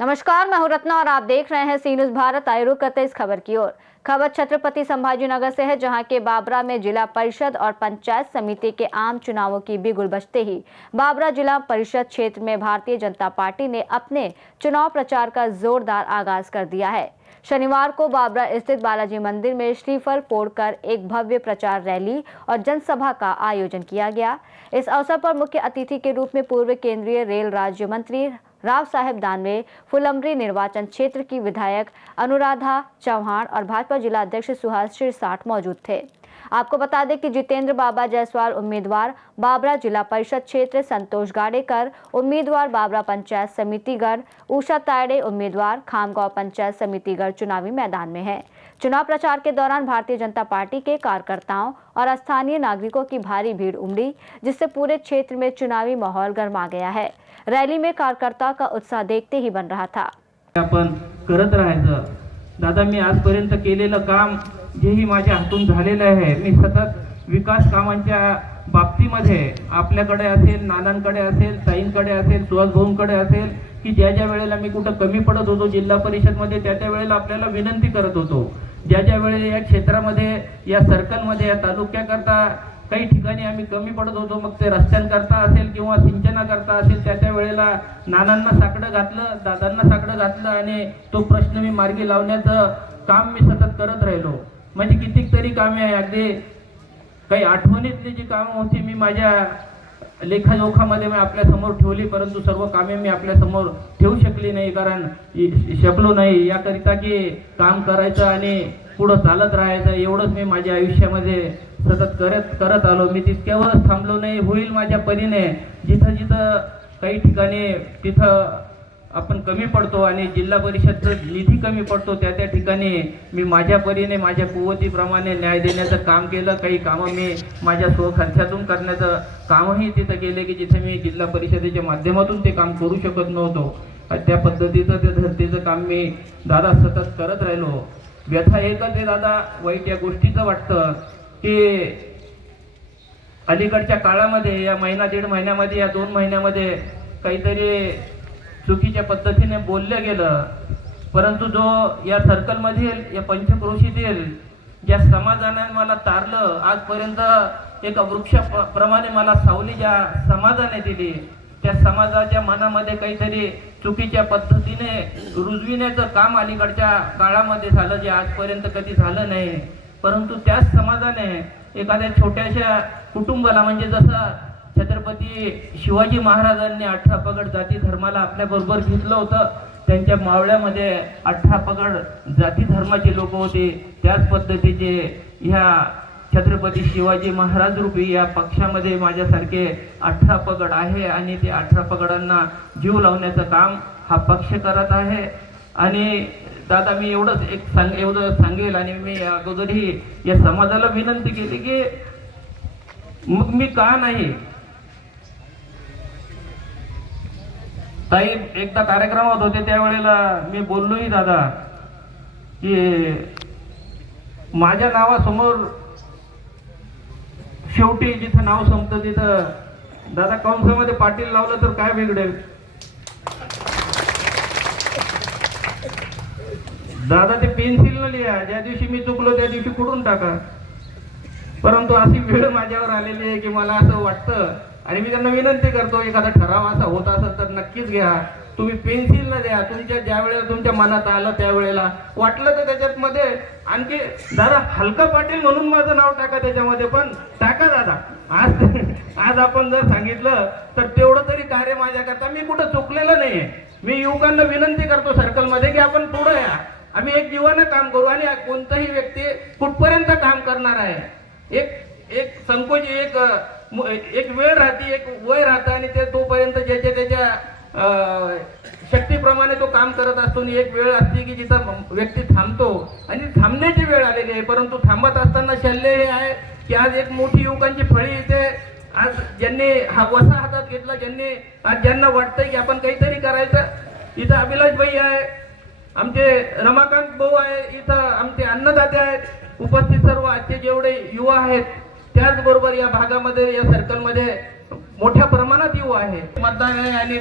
नमस्कार, मैं हूं रत्ना और आप देख रहे हैं सी न्यूज़ भारत। आए रुक करते इस खबर की ओर। खबर छत्रपति संभाजीनगर से है, जहां के बाबरा में जिला परिषद और पंचायत समिति के आम चुनावों की बिगुल बजते ही बाबरा जिला परिषद क्षेत्र में भारतीय जनता पार्टी ने अपने चुनाव प्रचार का जोरदार आगाज कर दिया है। शनिवार को बाबरा स्थित बालाजी मंदिर में श्रीफल फोड़कर एक भव्य प्रचार रैली और जनसभा का आयोजन किया गया। इस अवसर पर मुख्य अतिथि के रूप में पूर्व केंद्रीय रेल राज्य मंत्री राव साहेब दानवे, फुलंब्री निर्वाचन क्षेत्र की विधायक अनुराधा चौहान और भाजपा जिला अध्यक्ष सुहास शिरसाट मौजूद थे। आपको बता दें कि जितेंद्र बाबा जायसवाल उम्मीदवार बाबरा जिला परिषद क्षेत्र, संतोष गाडेकर उम्मीदवार बाबरा पंचायत समितिगढ़, उषा तायड़े उम्मीदवार खामगांव पंचायत समितिगढ़ चुनावी मैदान में है। चुनाव प्रचार के दौरान भारतीय जनता पार्टी के कार्यकर्ताओं और स्थानीय नागरिकों की भारी भीड़ उमड़ी, जिससे पूरे क्षेत्र में चुनावी माहौल गरमा गया है। रैली में कार्यकर्ता का उत्साह देखते ही बन रहा था। आपण करत राहायचं। दादा, मी आजपर्यंत केलेलं काम जेही माझ्या हातून झालेलं आहे, मी सतत विकास कामांच्या बाबतीमध्ये आपल्याकडे असेल, नानांकडे असेल, ताईंकडे असेल, सुहास भाऊंकडे असेल, की ज्या वेळेला मी कुठं कमी पडत होतो जिल्हा परिषदमध्ये, त्या वेळेला आपल्याला विनंती करत होतो। ज्या वेळेला या क्षेत्रामध्ये, या सर्कलमध्ये, या तालुक्याकरता काही ठिकाणी आम्ही कमी पडत होतो, मग ते रस्त्यांकरता असेल किंवा सिंचनाकरता असेल, त्या वेळेला नानांना साकडं घातलं, दादांना साकडं घातलं आणि तो प्रश्न मी मार्गी लावण्याचं काम मी सतत करत राहिलो। म्हणजे कितीतरी कामे आहे, अगदी काही आठवणीतली जी कामं होती मी माझ्या लेखाजोखामध्ये मी आपल्या समोर ठेवली, परंतु सर्व कामे मी आपल्या समोर ठेवू शकली नाही, कारण शकलो नाही। याकरिता की काम करायचं आणि पुढं चालत राहायचं, एवढंच मी माझ्या आयुष्यामध्ये सतत करत आलो। मी तितक्यावरच थांबलो नाही, होईल माझ्या परीने। जिथं जिथं काही ठिकाणी तिथं आपण कमी पडतो आणि जिल्हा परिषदचा निधी कमी पडतो, त्या ठिकाणी मी माझ्या परीने, माझ्या कुवतीप्रमाणे न्याय देण्याचं काम केलं। काही कामं मी माझ्या स्वखर्चातून करण्याचं कामही तिथं केले, की जिथे मी जिल्हा परिषदेच्या माध्यमातून ते काम करू शकत नव्हतो। त्या पद्धतीचं ते धर्तीचं काम मी दादा सतत करत राहिलो। व्यथा एकच आहे दादा, वाईट या गोष्टीचं वाटतं की अलीकडच्या काळामध्ये, या महिना दीड महिन्यामध्ये, या 2 महिन्यामध्ये काहीतरी चुकीच्या पद्धतीने बोललं गेलं, परंतु जो या सर्कलमधील, या पंचक्रोशीतील ज्या समाजाने मला तारलं, आजपर्यंत एका वृक्षाप्रमाणे मला सावली ज्या समाजाने दिली, त्या समाजाच्या मनामध्ये काहीतरी चुकीच्या पद्धतीने रुजविण्याचं काम अलीकडच्या काळामध्ये झालं, जे आजपर्यंत कधी झालं नाही। परंतु त्याच समाजाने एखाद्या छोट्याशा कुटुंबाला, म्हणजे जसं छत्रपती शिवाजी महाराजांनी 18 पगड जाती धर्माला आपल्या बरोबर घेतलं होतं, त्यांच्या मावळ्यामध्ये 18 पगड जाती धर्माचे लोक होते, त्याच पद्धतीचे ह्या छत्रपती शिवाजी महाराज रूपी या पक्षामध्ये माझ्यासारखे 18 पगड आहे आणि ते 18 पगडांना जीव लावण्याचं काम हा पक्ष करत आहे। आणि दादा, मी एवढं सांगेल आणि मी अगोदरही या समाजाला विनंती केली की मग मी का नाही। ताई एकदा कार्यक्रमात होते, त्यावेळेला मी बोललोही दादा की माझ्या नावासमोर शेवटी जिथं नाव संपतं तिथं दादा कंसामध्ये पाटील लावलं तर काय बिघडेल। दादा, ते पेन्सिलनं लिहा, ज्या दिवशी मी चुकलो त्या दिवशी कुठून टाका। परंतु अशी वेळ माझ्यावर आलेली आहे की मला असं वाटतं, आणि मी त्यांना विनंती करतो, एखादा ठराव असा होत असेल तर नक्कीच घ्या, तुम्ही पेन्सिल न द्या, तुमच्या ज्या वेळेला तुमच्या मनात आलं त्यावेळेला, वाटलं तर त्याच्यात मध्ये आणखी दादा हलका पाटील म्हणून माझं नाव टाका त्याच्यामध्ये, पण टाका दादा। आज आपण जर सांगितलं तर तेवढं तरी कार्य माझ्याकरता, मी कुठं चुकलेलं नाहीये। मी युवकांना विनंती करतो सर्कलमध्ये की आपण पुढे या, आम्ही एक जीवानं काम करू, आणि कोणताही व्यक्ती कुठपर्यंत काम करणार आहे। एक संकोच, एक वेळ राहते, एक वय राहतं, आणि ते तोपर्यंत त्याच्या शक्तीप्रमाणे तो काम करत असतो। आणि एक वेळ असते की जिथं व्यक्ती थांबतो, आणि थांबण्याची वेळ आलेली आहे। परंतु थांबत असताना शल्य हे आहे की आज एक मोठी युवकांची फळी इथे, आज ज्यांनी हा वसा हातात घेतला, ज्यांना वाटतंय की आपण काहीतरी करायचं, इथं अभिलाष भाई आहे, आमचे रमाकांत भाऊ आहे, इथं आमचे अन्नदाते आहेत, उपस्थित सर्व आजचे जेवढे युवा आहेत त्याचबरोबर या भागामध्ये या सर्कलमध्ये मोठ्या प्रमाणात युवा आहे. मतदान आहे आणि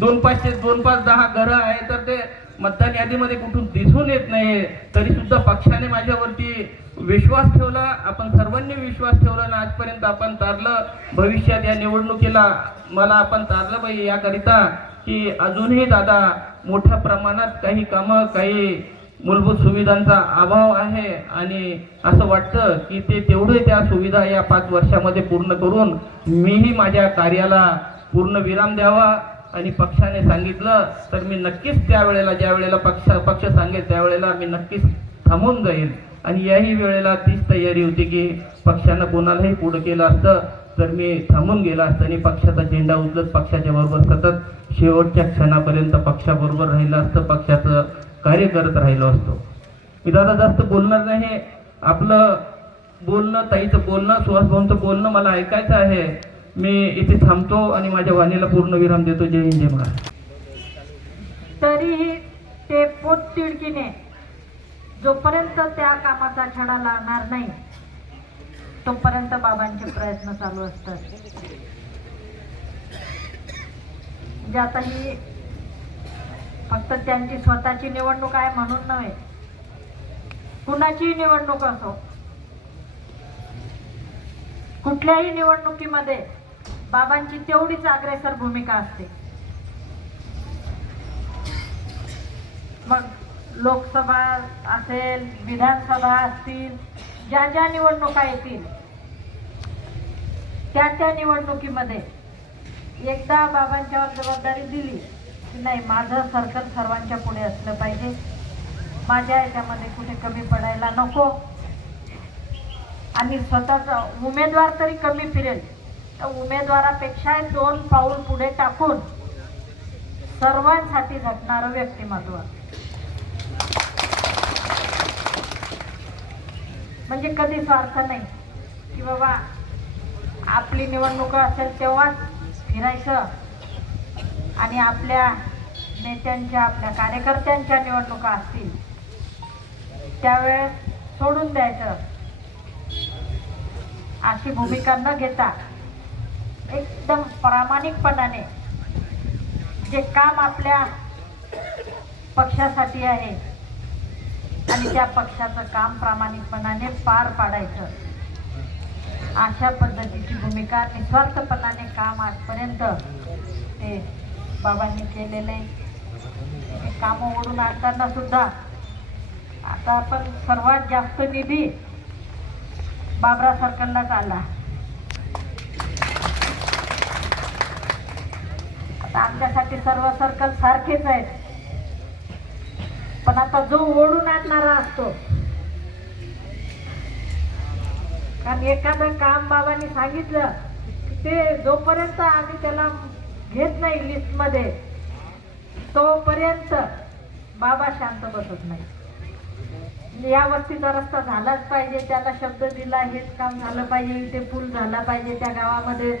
2-5-10 घरं आहे तर ते मतदान यादीमध्ये कुठून दिसून येत नाही. तरी सुद्धा पक्षाने माझ्यावरती विश्वास ठेवला. आपण सर्वांनी विश्वास ठेवला आणि आजपर्यंत आपण तारलं. भविष्यात या निवडणुकीला मला आपण तारलं पाहिजे याकरिता की अजूनही दादा मोठ्या प्रमाणात काही कामं काही मूलभूत सुविधांचा अभाव आहे आणि असं वाटतं की ते तेवढे त्या सुविधा या 5 वर्षामध्ये पूर्ण करून मीही माझ्या कार्याला पूर्ण विराम द्यावा. आणि पक्षाने सांगितलं तर मी नक्कीच त्यावेळेला ज्यावेळेला पक्ष सांगेल त्यावेळेला मी नक्कीच थांबून जाईल. आणि याही वेळेला तीच तयारी होती की पक्षानं कोणालाही पुढं केलं असतं तर मी थांबून गेला असतं आणि पक्षाचा झेंडा उचलत पक्षाच्या बरोबर सतत शेवटच्या क्षणापर्यंत पक्षाबरोबर राहिलं असतं, पक्षाचं कार्य करत राहिलो असतो. मी दादा जास्त बोलणार नाही. आपलं बोलणं, ताईचं बोलणं, सुहासभाऊंचं बोलणं मला ऐकायचं आहे. मी इथे थांबतो आणि माझ्या वाणीला पूर्ण विराम देतो. जय हिंद, जय महाराष्ट्र. तरीही ते पोटतिडकीने जोपर्यंत त्या कामाचा छडा लागणार नाही तोपर्यंत बाबांचे प्रयत्न चालू असतात. म्हणजे आता ही फक्त त्यांची स्वतःची निवडणूक आहे म्हणून नव्हे, कुणाची निवडणूक असो, कुठल्याही निवडणुकीमध्ये बाबांची तेवढीच अग्रेसर भूमिका असते. मग लोकसभा असेल, विधानसभा असतील, ज्या ज्या निवडणुका येतील त्या निवडणुकीमध्ये एकदा बाबांच्यावर जबाबदारी दिली की नाही, माझं सर्कल सर्वांच्या पुढे असलं पाहिजे, माझ्या याच्यामध्ये कुठे कमी पडायला नको. आणि स्वतःचा उमेदवार तरी कमी फिरेल तर उमेदवारापेक्षा 2 पाऊल पुढे टाकून सर्वांसाठी झटणारं व्यक्तिमत्व. म्हणजे कधी स्वार्थ नाही की बाबा आपली निवडणूक असेल तेव्हाच फिरायचं आणि आपल्या नेत्यांच्या, आपल्या कार्यकर्त्यांच्या निवडणुका असतील त्यावेळेस सोडून द्यायचं, अशी भूमिका न घेता एकदम प्रामाणिकपणाने जे काम आपल्या पक्षासाठी आहे आणि त्या पक्षाचं काम प्रामाणिकपणाने पार पाडायचं, अशा पद्धतीची भूमिका निस्वार्थपणाने काम आजपर्यंत ते बाबांनी केलेले आहे. कामं ओढून आणताना सुद्धा आता आपण सर्वात जास्त निधी बाबरा सर्कललाच आला. आता आमच्यासाठी सर्व सर्कल सारखेच आहेत, पण आता जो ओढून आणणारा असतो, कारण एखादं काम बाबांनी सांगितलं ते जोपर्यंत आम्ही त्याला घेत नाही लिस्टमध्ये तोपर्यंत बाबा शांत बसत नाही. या वस्तीचा रस्ता झालाच पाहिजे, त्याला शब्द दिला, हेच काम झालं पाहिजे, इथे पूल झाला पाहिजे, त्या गावामध्ये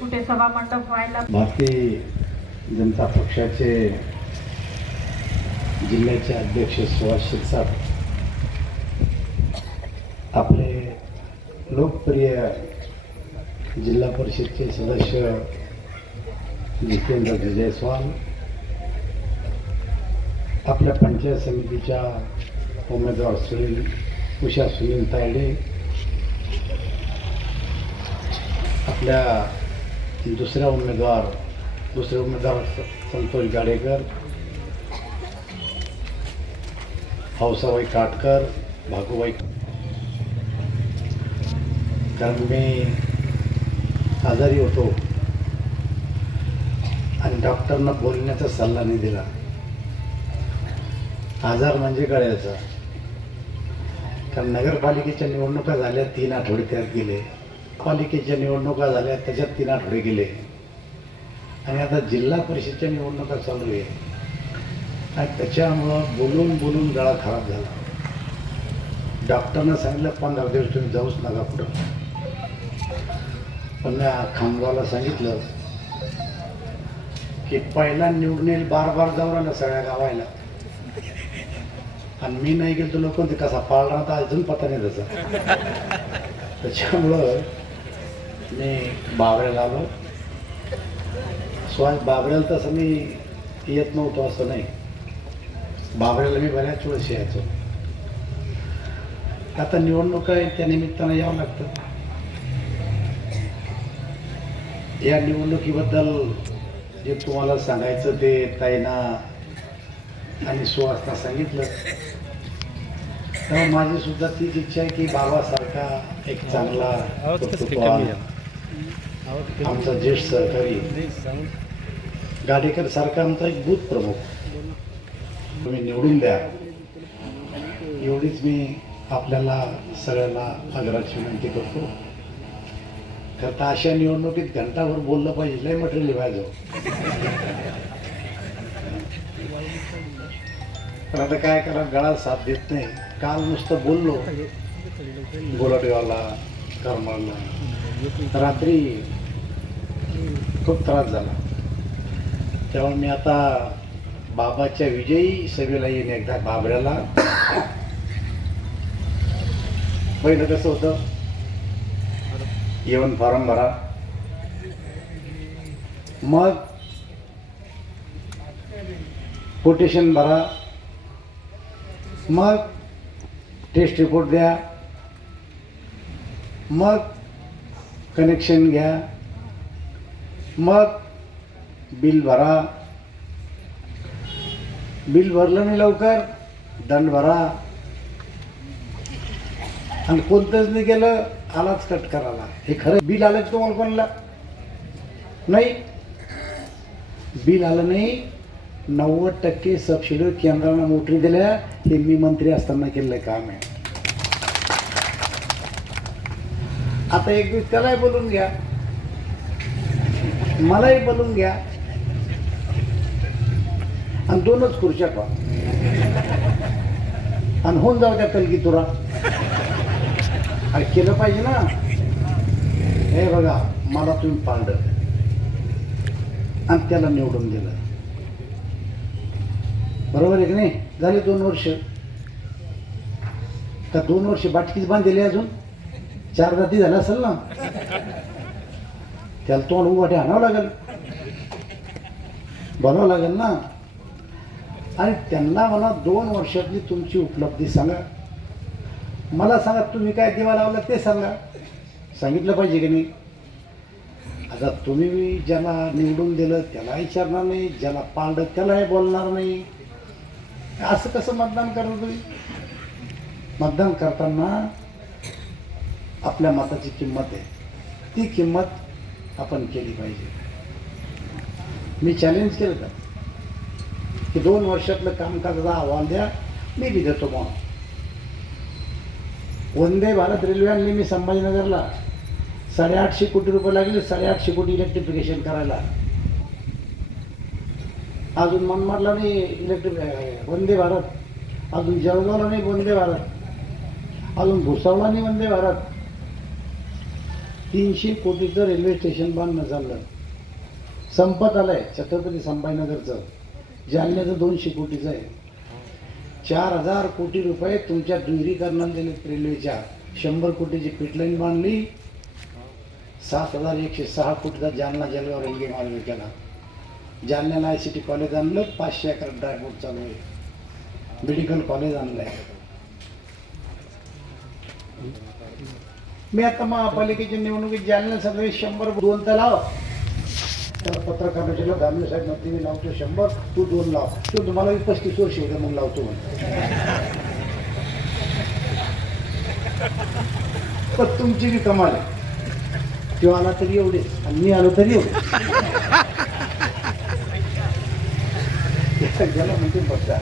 कुठे सभा मंडप व्हायला. भारतीय जनता पक्षाचे जिल्ह्याचे अध्यक्ष सुहास शिरसाट, आपले लोकप्रिय जिल्हा परिषदचे सदस्य जितेंद्र जयस्वाल, आपल्या पंचायत समितीच्या उमेदवार उषा सुनील तायडे, आपल्या दुसरे उमेदवार संतोष गाडेकर, हौसाबाई काटकर, भागूबाई. कारण मी आजारी होतो आणि डॉक्टरना बोलण्याचा सल्ला नाही दिला. आजार म्हणजे कळायचा. कारण नगरपालिकेच्या निवडणुका झाल्या 3 आठवडे त्यात गेले, पालिकेच्या निवडणुका झाल्या त्याच्यात 3 आठवडे गेले आणि आता जिल्हा परिषदच्या निवडणुका चालू आहे आणि त्याच्यामुळं बोलून बोलून गळा खराब झाला. डॉक्टरनं सांगितलं 15 दिवस तुम्ही जाऊच नका पुढं. पण खामगावला सांगितलं की पहिला निवडून येईल, बार जाऊ राहिला सगळ्या गावायला आणि मी नाही गेलो तर लोक ते कसा पाळला तर अजून पता नाही त्याचा. त्याच्यामुळं मी बाबऱ्याला आलो. बाबऱ्याला तसं मी येत नव्हतो असं नाही, बाबऱ्याला मी बऱ्याच वेळेस यायचो. आता निवडणूक आहे त्या निमित्तानं यावं लागतं. या निवडणुकीबद्दल जे तुम्हाला सांगायचं ते ताईना आणि सुहासना सांगितलं. तेव्हा माझी सुद्धा तीच इच्छा आहे की बाबासारखा एक चांगला कर्तृत्ववान आमचा ज्येष्ठ सहकारी गाडेकर सारखा आमचा एक बूथ प्रमुख तुम्ही निवडून द्या, एवढीच मी आपल्याला सगळ्यांना आग्रहाची विनंती करतो. तर अशा निवडणुकीत घंटाभर बोललं पाहिजे, लय मटेरियल पाहिजे. पण आता काय करा, गळा साथ देत नाही. काल नुसतं बोललो गोलाटेगावला, करमाळला, रात्री खूप त्रास झाला. त्यामुळे मी आता बाबाच्या विजयी सभेला येईन एकदा बाबऱ्याला. पहिलं कसं होतं, येऊन फॉर्म भरा, मग कोटेशन भरा, मग टेस्ट रिपोर्ट द्या, मग कनेक्शन घ्या, मग बिल भरा. बिल भरलं नाही लवकर, दंड भरा. आणि कोणतंच नाही केलं, आलाच कट करायला. हे खरं बिल आलं की तुम्हाला कोणाला नाही, बिल आलं नाही. 90% सबसिडी केंद्रानं मोटरी दिल्या. हे मी मंत्री असताना केलेलं काम आहे. आता एक दिवस त्यालाही बोलून घ्या, मलाही बोलून घ्या, आणि 2च खुर्च्या ठेवा आणि होऊन जाऊ द्या कलगी तुरा. अरे केलं पाहिजे ना. हे बघा, मला तुम्ही पाळलं आणि त्याला निवडून दिलं, बरोबर आहे की नाही. झाले 2 वर्ष. का 2 वर्ष बाटकीच बांधलेली, अजून 4 रात्री झाला असेल ना. त्याला तोंड उभाटे आणावं लागेल, बनावं लागेल ना. आणि त्यांना मला 2 वर्षातली तुमची उपलब्धी सांगा. मला सांगा तुम्ही काय दिवा लावला ते सांगा. सांगितलं पाहिजे की नाही. आता तुम्ही ज्याला निवडून दिलं त्याला विचारणार नाही, ज्याला पाळलं त्यालाही बोलणार नाही. असं कसं मतदान करता तुम्ही. मतदान करताना आपल्या मताची किंमत आहे, ती किंमत आपण केली पाहिजे. मी चॅलेंज केलं का की 2 वर्षातलं कामकाजाचा अहवाल द्या, मी बी देतो. मग वंदे भारत रेल्वे आणली मी संभाजीनगरला. 850 कोटी रुपये लागले, 850 कोटी इलेक्ट्रिफिकेशन करायला. अजून मनमाडला नाही इलेक्ट्रिक वंदे भारत, अजून जळगावला नाही वंदे भारत, अजून भुसावळला नाही वंदे भारत. 300 कोटीचं रेल्वे स्टेशन बांधणं चाललं. संपत आलंय छत्रपती संभाजीनगरचं. जालन्याचं 200 कोटीचं आहे. 4000 कोटी रुपये तुमच्या दुहेरीकरणाला दिले रेल्वेच्या. 100 कोटीची पिटलाईन बांधली. 7106 कोटीचा जालना जळगाव रेल्वे मार्ग केला. जालन्याला ICT कॉलेज आणलं. 500 एकर ड्रायपोर्ट चालू आहे. मेडिकल कॉलेज आणलंय. मी आता महापालिकेच्या निवडणुकीत जालन्याला सगळे 100-2 लाव. तर पत्रकार विचारलं, दामले साहेब म्हणते मी लावतो 100, तू 2 लाव. तो तुम्हाला 35 वर्ष होते मग लावतो म्हणतो. पण तुमची बी कमाल आहे. तो आला तरी एवढेच आणि मी आलो तरी एवढे. ज्याला म्हणते बघता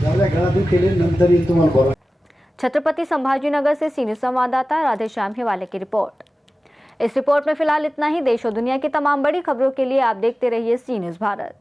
ज्याला घरातून केले नंतर येईल तुम्हाला बरोबर. छत्रपति संभाजीनगर से सीनियर संवाददाता राधेश्याम हिवाले की रिपोर्ट। इस रिपोर्ट में फिलहाल इतना ही। देश और दुनिया की तमाम बड़ी खबरों के लिए आप देखते रहिए सी न्यूज़ भारत।